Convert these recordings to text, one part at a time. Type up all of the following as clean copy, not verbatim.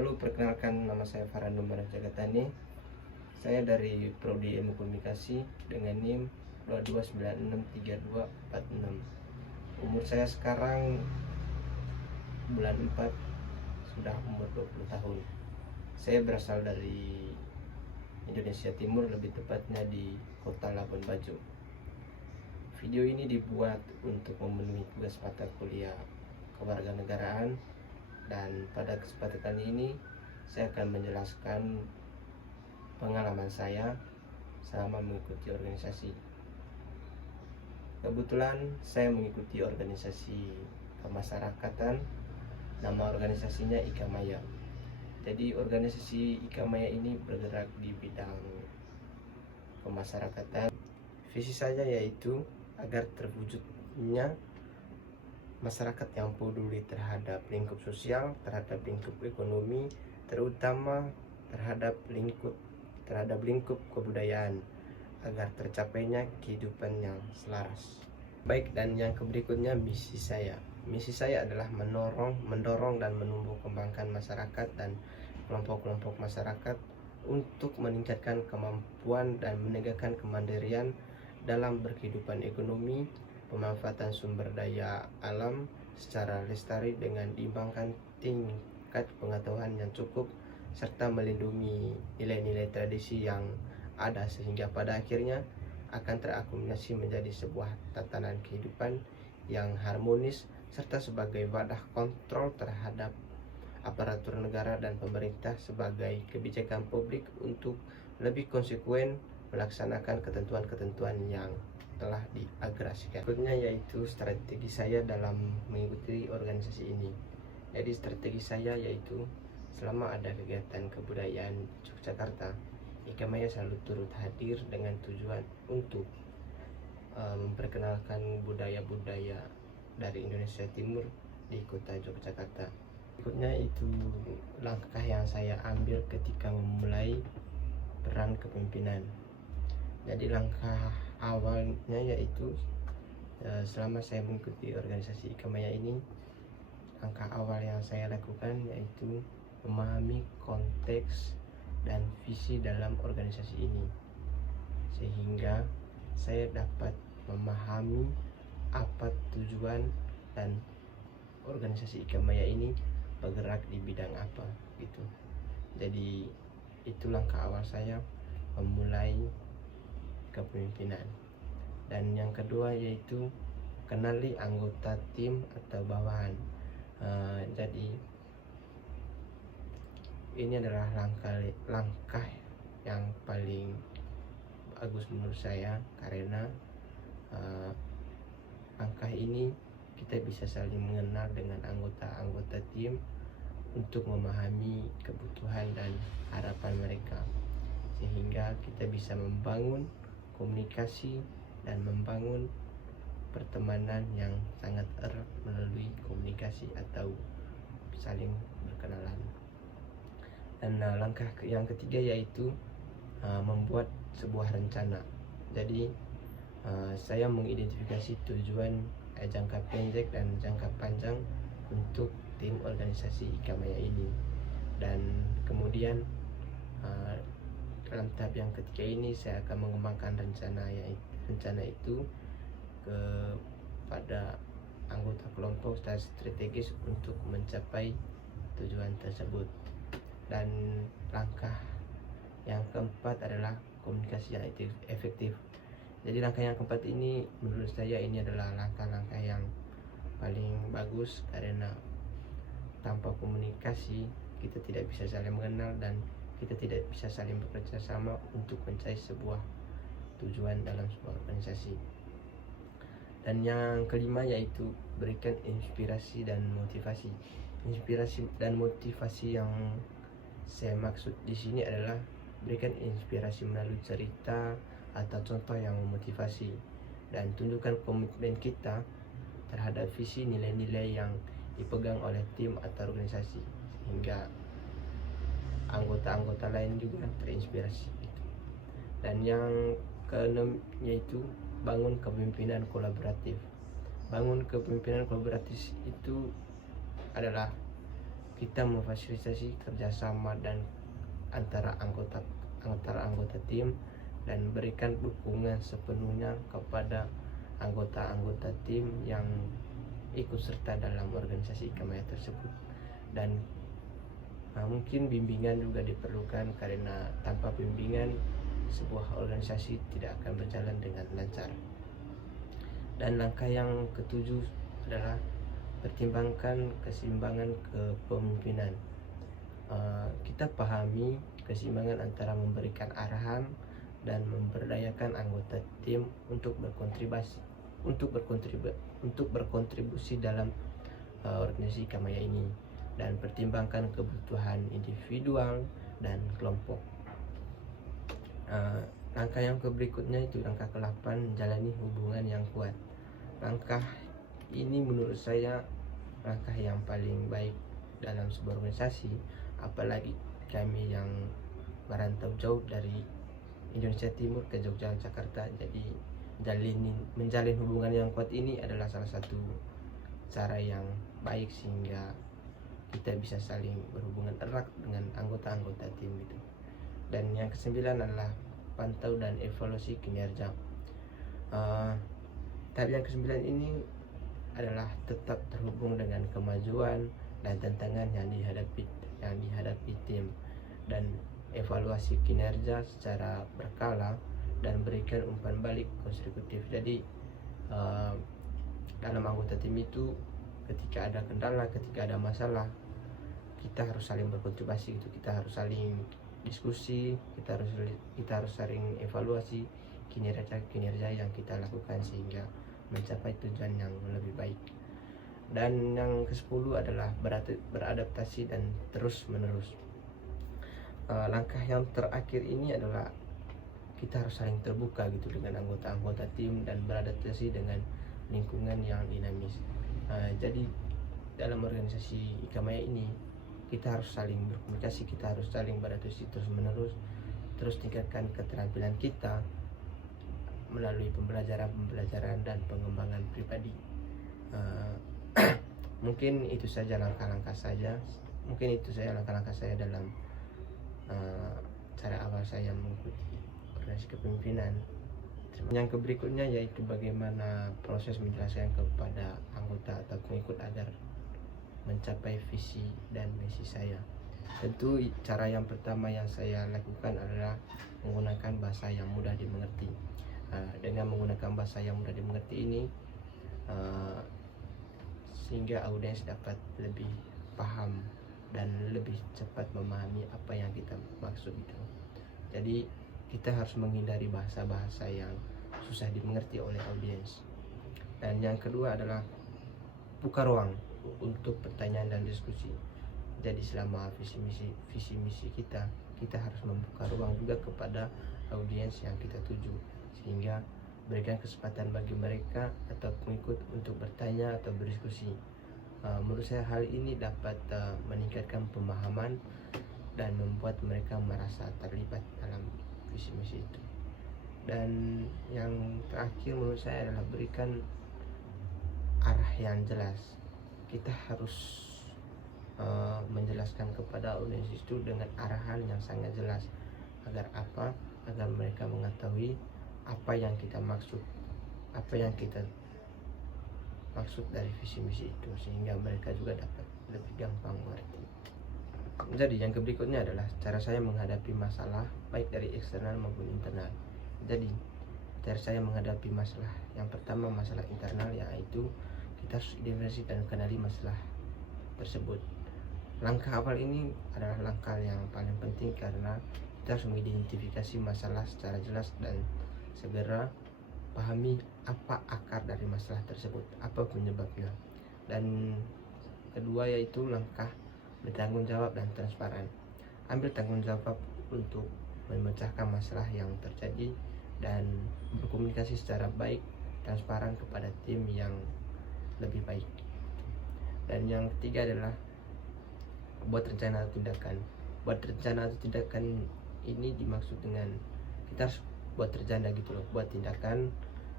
Halo, perkenalkan nama saya Farando Marajagatani. Saya dari Prodi Ilmu Komunikasi dengan NIM 22963246. Umur saya sekarang bulan 4 sudah umur 20 tahun. Saya berasal dari Indonesia Timur, lebih tepatnya di Kota Labuan Bajo. Video ini dibuat untuk memenuhi tugas mata kuliah kewarganegaraan, dan pada kesempatan kali ini saya akan menjelaskan pengalaman saya selama mengikuti organisasi. Kebetulan saya mengikuti organisasi kemasyarakatan, nama organisasinya Ikamaya. Jadi organisasi Ikamaya ini bergerak di bidang kemasyarakatan. Visi saya yaitu agar terwujudnya masyarakat yang peduli terhadap lingkup sosial, terhadap lingkup ekonomi, terutama terhadap lingkup kebudayaan, agar tercapainya kehidupan yang selaras. Baik, dan yang berikutnya misi saya. Misi saya adalah mendorong dan menumbuh kembangkan masyarakat dan kelompok-kelompok masyarakat untuk meningkatkan kemampuan dan menegakkan kemandirian dalam berkehidupan ekonomi, pemanfaatan sumber daya alam secara lestari dengan diimbangkan tingkat pengetahuan yang cukup, serta melindungi nilai-nilai tradisi yang ada sehingga pada akhirnya akan terakumulasi menjadi sebuah tatanan kehidupan yang harmonis, serta sebagai wadah kontrol terhadap aparatur negara dan pemerintah sebagai kebijakan publik untuk lebih konsekuen melaksanakan ketentuan-ketentuan yang telah diagregasikan. Berikutnya yaitu strategi saya dalam mengikuti organisasi ini. Jadi strategi saya yaitu selama ada kegiatan kebudayaan di Yogyakarta, Ikamaya selalu turut hadir dengan tujuan untuk memperkenalkan budaya-budaya dari Indonesia Timur di kota Yogyakarta. Berikutnya itu langkah yang saya ambil ketika memulai peran kepemimpinan. Jadi langkah awalnya yaitu selama saya mengikuti organisasi Ikamaya ini, langkah awal yang saya lakukan yaitu memahami konteks dan visi dalam organisasi ini, sehingga saya dapat memahami apa tujuan dan organisasi Ikamaya ini bergerak di bidang apa gitu. Jadi itu langkah awal saya memulai kepemimpinan. Dan yang kedua yaitu kenali anggota tim atau bawahan. Jadi ini adalah langkah yang paling bagus menurut saya, karena langkah ini kita bisa saling mengenal dengan anggota-anggota tim untuk memahami kebutuhan dan harapan mereka, sehingga kita bisa membangun komunikasi dan membangun pertemanan yang sangat erat melalui komunikasi atau saling berkenalan. Dan langkah yang ketiga yaitu membuat sebuah rencana. Jadi saya mengidentifikasi tujuan jangka pendek dan jangka panjang untuk tim organisasi Ikamaya ini, dan kemudian dalam tahap yang ketiga ini saya akan mengembangkan rencana itu kepada anggota kelompok secara strategis untuk mencapai tujuan tersebut. Dan langkah yang keempat adalah komunikasi yang efektif. Jadi langkah yang keempat ini menurut saya ini adalah langkah-langkah yang paling bagus, karena tanpa komunikasi kita tidak bisa saling mengenal dan kita tidak bisa saling bekerja sama untuk mencapai sebuah tujuan dalam sebuah organisasi. Dan yang kelima yaitu berikan inspirasi dan motivasi. Inspirasi dan motivasi yang saya maksud di sini adalah berikan inspirasi melalui cerita atau contoh yang memotivasi, dan tunjukkan komitmen kita terhadap visi nilai-nilai yang dipegang oleh tim atau organisasi, sehingga anggota-anggota lain juga terinspirasi. Dan yang keenam yaitu bangun kepemimpinan kolaboratif. Bangun kepemimpinan kolaboratif itu adalah kita memfasilitasi kerjasama dan antara anggota tim dan berikan dukungan sepenuhnya kepada anggota-anggota tim yang ikut serta dalam organisasi Ikamaya tersebut. Dan mungkin bimbingan juga diperlukan, karena tanpa bimbingan sebuah organisasi tidak akan berjalan dengan lancar. Dan langkah yang ketujuh adalah pertimbangkan keseimbangan kepemimpinan. Kita pahami keseimbangan antara memberikan arahan dan memberdayakan anggota tim untuk berkontribusi dalam organisasi Ikamaya ini, dan pertimbangkan kebutuhan individual dan kelompok. Langkah yang berikutnya itu langkah ke-8, menjalani hubungan yang kuat. Langkah ini menurut saya langkah yang paling baik dalam sebuah organisasi, apalagi kami yang merantau jauh dari Indonesia Timur ke Jogja, Jakarta. Jadi menjalin hubungan yang kuat ini adalah salah satu cara yang baik sehingga kita bisa saling berhubungan erat dengan anggota-anggota tim itu. Dan yang ke-9 adalah pantau dan evaluasi kinerja. Tahap yang ke-9 ini adalah tetap terhubung dengan kemajuan dan tantangan yang dihadapi tim, dan evaluasi kinerja secara berkala dan berikan umpan balik konstruktif. Jadi dalam anggota tim itu ketika ada kendala, ketika ada masalah, kita harus saling berkontribusi gitu. Kita harus saling diskusi, kita harus saling evaluasi kinerja yang kita lakukan sehingga mencapai tujuan yang lebih baik. Dan yang ke-10 adalah beradaptasi dan terus menerus. Langkah yang terakhir ini adalah kita harus saling terbuka gitu dengan anggota-anggota tim dan beradaptasi dengan lingkungan yang dinamis. Jadi dalam organisasi Ikamaya ini kita harus saling berkomunikasi, kita harus saling beradaptasi terus menerus, terus tingkatkan keterampilan kita melalui pembelajaran dan pengembangan pribadi. Mungkin itu saja langkah-langkah saya dalam cara awal saya mengikuti organisasi kepemimpinan. Yang berikutnya yaitu bagaimana proses menjelaskan kepada anggota atau pengikut agar mencapai visi dan misi saya. Tentu cara yang pertama yang saya lakukan adalah menggunakan bahasa yang mudah dimengerti. Dengan menggunakan bahasa yang mudah dimengerti ini, sehingga audiens dapat lebih paham dan lebih cepat memahami apa yang kita maksud itu. Jadi kita harus menghindari bahasa-bahasa yang susah dimengerti oleh audiens. Dan yang kedua adalah buka ruang untuk pertanyaan dan diskusi. Jadi selama visi misi kita harus membuka ruang juga kepada audiens yang kita tuju, sehingga berikan kesempatan bagi mereka atau pengikut untuk bertanya atau berdiskusi. Menurut saya hal ini dapat meningkatkan pemahaman dan membuat mereka merasa terlibat dalam visi misi itu. Dan yang terakhir menurut saya adalah berikan arah yang jelas. Kita harus menjelaskan kepada audiens itu dengan arahan yang sangat jelas. Agar apa? Agar mereka mengetahui apa yang kita maksud, dari visi misi itu, sehingga mereka juga dapat lebih gampang mengerti. Jadi yang berikutnya adalah cara saya menghadapi masalah baik dari eksternal maupun internal. Jadi cara saya menghadapi masalah, yang pertama masalah internal, yaitu kita harus identifikasi dan kenali masalah tersebut. Langkah awal ini adalah langkah yang paling penting karena kita harus mengidentifikasi masalah secara jelas dan segera pahami apa akar dari masalah tersebut, apa penyebabnya. Dan kedua yaitu langkah bertanggung jawab dan transparan. Ambil tanggung jawab untuk memecahkan masalah yang terjadi dan berkomunikasi secara baik, transparan kepada tim yang lebih baik. Dan yang ketiga adalah buat rencana atau tindakan. Buat rencana atau tindakan ini dimaksud dengan kita harus buat rencana gitu loh, buat tindakan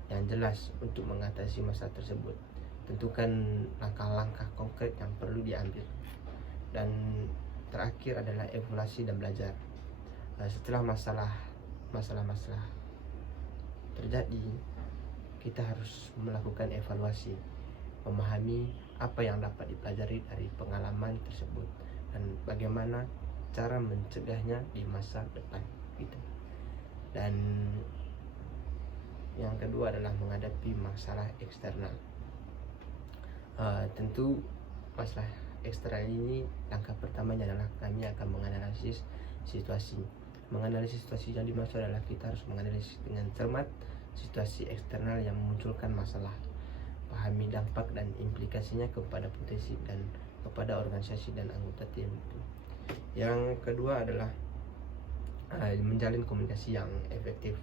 yang jelas untuk mengatasi masalah tersebut. Tentukan langkah-langkah konkret yang perlu diambil. Dan terakhir adalah evaluasi dan belajar. Setelah masalah terjadi, kita harus melakukan evaluasi, memahami apa yang dapat dipelajari dari pengalaman tersebut dan bagaimana cara mencegahnya di masa depan gitu. Dan yang kedua adalah menghadapi masalah eksternal. Tentu masalah eksternal ini, langkah pertamanya adalah kami akan menganalisis situasi. Menganalisis situasi yang dimaksud adalah kita harus menganalisis dengan cermat situasi eksternal yang memunculkan masalah, pahami dampak dan implikasinya kepada potensi dan kepada organisasi dan anggota tim. Yang kedua adalah menjalin komunikasi yang efektif.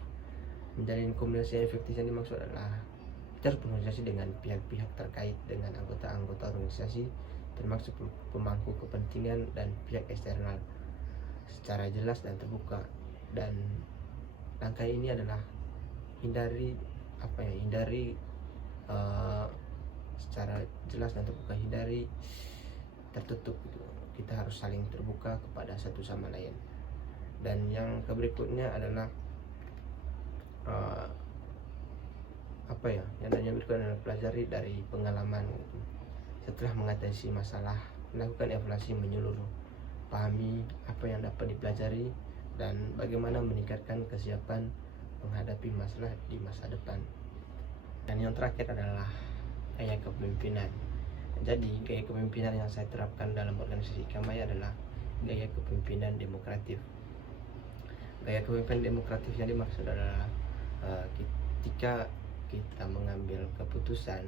Menjalin komunikasi yang efektif yang dimaksud adalah kita harus berkomunikasi dengan pihak-pihak terkait dengan anggota-anggota organisasi, termasuk pemangku kepentingan dan pihak eksternal, secara jelas dan terbuka. Dan langkah ini adalah hindari secara jelas dan terbuka, hindari tertutup gitu. Kita harus saling terbuka kepada satu sama lain. Dan yang berikutnya adalah yang berikutnya adalah pelajari dari pengalaman gitu. Setelah mengatasi masalah, melakukan evaluasi menyeluruh, pahami apa yang dapat dipelajari dan bagaimana meningkatkan kesiapan menghadapi masalah di masa depan. Dan yang terakhir adalah gaya kepemimpinan. Jadi gaya kepemimpinan yang saya terapkan dalam organisasi Ikamaya adalah gaya kepemimpinan demokratif. Gaya kepemimpinan demokratif yang dimaksud adalah ketika kita mengambil keputusan,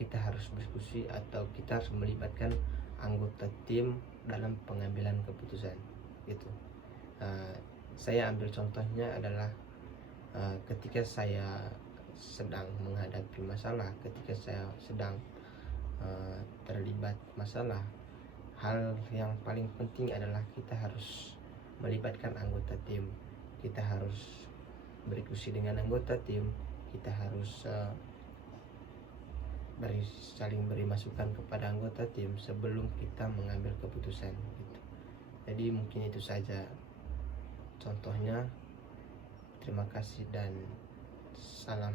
kita harus diskusi atau kita harus melibatkan anggota tim dalam pengambilan keputusan gitu. Saya ambil contohnya adalah ketika saya sedang menghadapi masalah, ketika saya sedang terlibat masalah, hal yang paling penting adalah kita harus melibatkan anggota tim. Kita harus berdiskusi dengan anggota tim, kita harus saling beri masukan kepada anggota tim sebelum kita mengambil keputusan gitu. Jadi mungkin itu saja contohnya. Terima kasih dan salam.